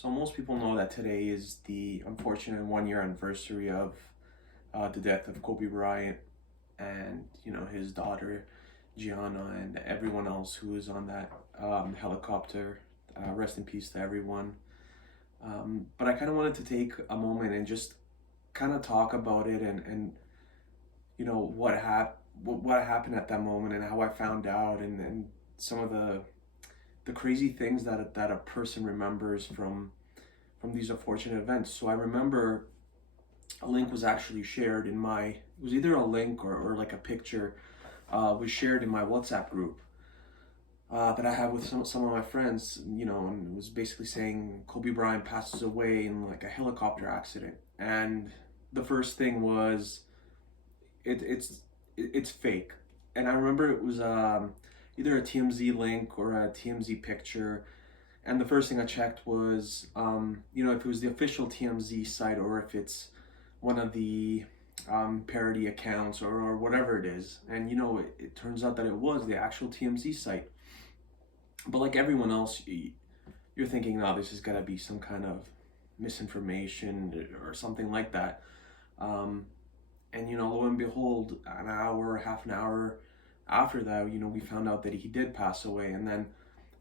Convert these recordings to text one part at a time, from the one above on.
So most people know that today is the unfortunate 1 year anniversary of the death of Kobe Bryant and his daughter Gianna and everyone else who was on that helicopter. Rest in peace to everyone. But I kind of wanted to take a moment and just kind of talk about it and what happened at that moment and how I found out and some of the crazy things that a person remembers from these unfortunate events. So I remember a link was actually shared in it was either a link or like a picture was shared in my WhatsApp group that I have with some of my friends, and it was basically saying Kobe Bryant passes away in like a helicopter accident. And the first thing was it's fake. And I remember it was either a TMZ link or a TMZ picture. And the first thing I checked was, if it was the official TMZ site or if it's one of the parody accounts or whatever it is. And, it turns out that it was the actual TMZ site. But like everyone else, you're thinking, oh, this is got to be some kind of misinformation or something like that. And, lo and behold, half an hour after that, we found out that he did pass away. And then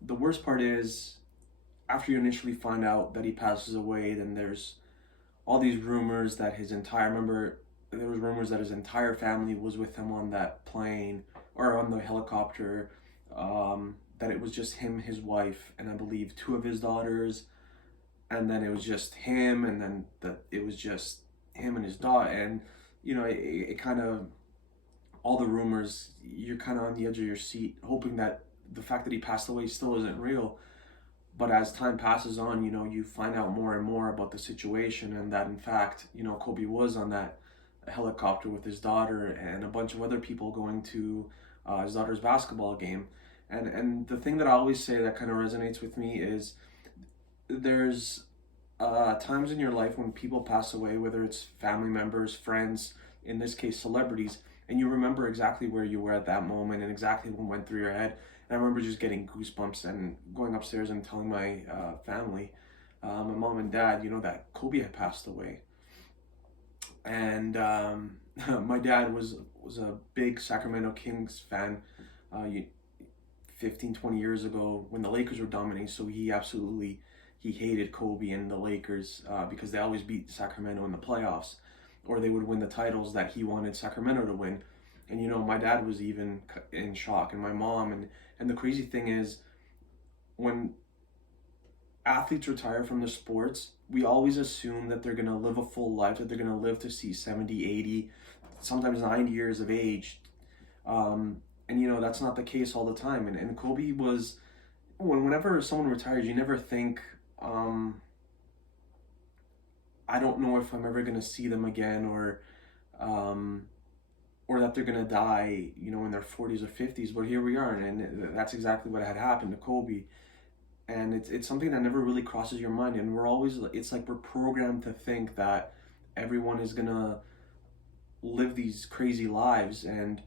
the worst part is, after you initially find out that he passes away, then there's all these rumors that there was rumors that his entire family was with him on that plane or on the helicopter, that it was just him, his wife, and I believe two of his daughters, and then it was just him, and then it was just him and his daughter, and it kind of, all the rumors, you're kind of on the edge of your seat, hoping that the fact that he passed away still isn't real. But as time passes on, you find out more and more about the situation, and that in fact, Kobe was on that helicopter with his daughter and a bunch of other people going to his daughter's basketball game. And the thing that I always say that kind of resonates with me is there's times in your life when people pass away, whether it's family members, friends, in this case celebrities, and you remember exactly where you were at that moment and exactly what went through your head. And I remember just getting goosebumps and going upstairs and telling my family, my mom and dad, that Kobe had passed away. And my dad was a big Sacramento Kings fan 15, 20 years ago when the Lakers were dominating. So he hated Kobe and the Lakers because they always beat Sacramento in the playoffs, or they would win the titles that he wanted Sacramento to win. And my dad was even in shock, and my mom. And the crazy thing is, when athletes retire from the sports, we always assume that they're going to live a full life, that they're going to live to see 70, 80, sometimes 90 years of age. And that's not the case all the time. And Kobe was, whenever someone retires, you never think, I don't know if I'm ever going to see them again, or that they're going to die, in their 40s or 50s. But here we are, and that's exactly what had happened to Kobe. And it's something that never really crosses your mind. And it's like we're programmed to think that everyone is going to live these crazy lives. And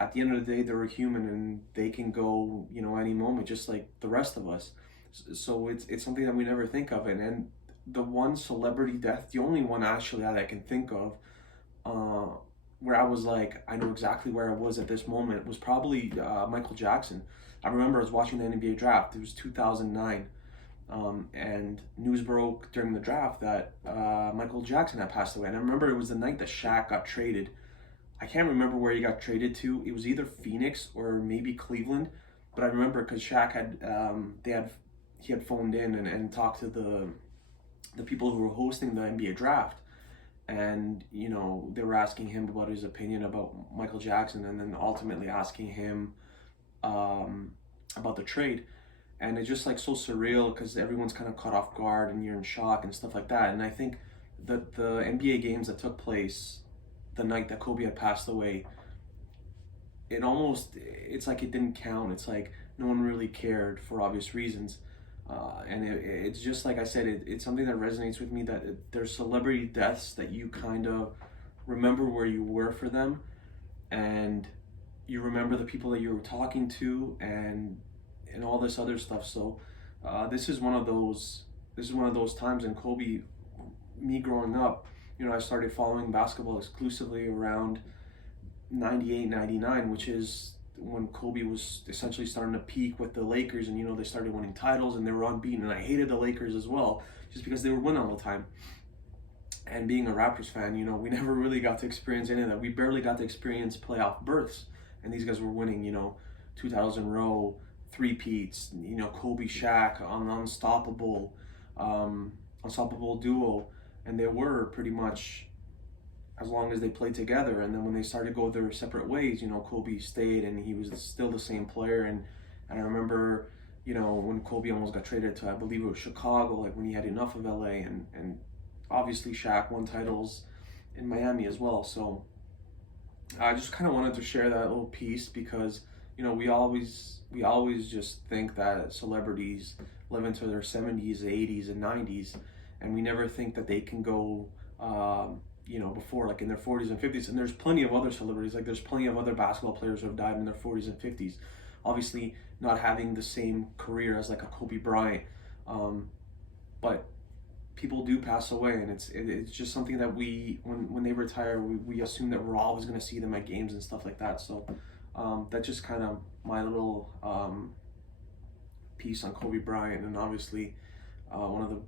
at the end of the day, they're a human and they can go, any moment, just like the rest of us. So it's something that we never think of. And the one celebrity death, the only one actually that I can think of, where I was like, I know exactly where I was at this moment, was probably Michael Jackson. I remember I was watching the NBA draft. It was 2009. And news broke during the draft that Michael Jackson had passed away. And I remember it was the night that Shaq got traded. I can't remember where he got traded to. It was either Phoenix or maybe Cleveland. But I remember because Shaq he had phoned in and talked to the people who were hosting the NBA draft. And, they were asking him about his opinion about Michael Jackson, and then ultimately asking him about the trade. And it's just like so surreal because everyone's kind of caught off guard and you're in shock and stuff like that. And I think that the NBA games that took place the night that Kobe had passed away, it's like it didn't count. It's like no one really cared for obvious reasons. And it's just like I said, it's something that resonates with me, that there's celebrity deaths that you kind of remember where you were for them, and you remember the people that you were talking to, and all this other stuff. So this is one of those this is one of those times in Kobe, me growing up, I started following basketball exclusively around 98, 99, which is when Kobe was essentially starting to peak with the Lakers, and they started winning titles and they were unbeaten. And I hated the Lakers as well, just because they were winning all the time. And being a Raptors fan, we never really got to experience any of that. We barely got to experience playoff berths, and these guys were winning, 2 titles in a row, three-peats, Kobe, Shaq, unstoppable duo, and they were pretty much as long as they played together. And then when they started to go their separate ways, Kobe stayed and he was still the same player. And I remember, when Kobe almost got traded to, I believe it was Chicago, like when he had enough of LA, and obviously Shaq won titles in Miami as well. So I just kind of wanted to share that little piece because, we always just think that celebrities live into their 70s, 80s, and 90s, and we never think that they can go, before, like in their 40s and 50s. And there's plenty of other celebrities, like there's plenty of other basketball players who have died in their 40s and 50s. Obviously, not having the same career as like a Kobe Bryant, but people do pass away, and it's just something that when they retire, we assume that we're always going to see them at games and stuff like that. So that's just kind of my little piece on Kobe Bryant, and obviously one of the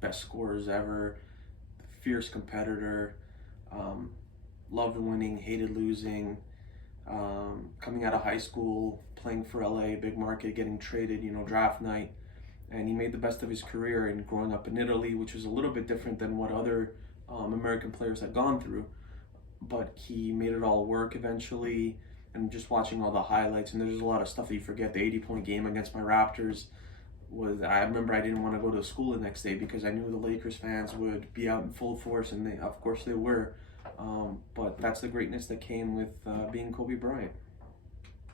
best scorers ever, fierce competitor, loved winning, hated losing, coming out of high school, playing for LA, big market, getting traded, draft night. And he made the best of his career in growing up in Italy, which was a little bit different than what other American players had gone through. But he made it all work eventually. And just watching all the highlights, and there's a lot of stuff that you forget. The 80-point game against my Raptors I remember I didn't want to go to school the next day because I knew the Lakers fans would be out in full force, and of course they were. But that's the greatness that came with being Kobe Bryant.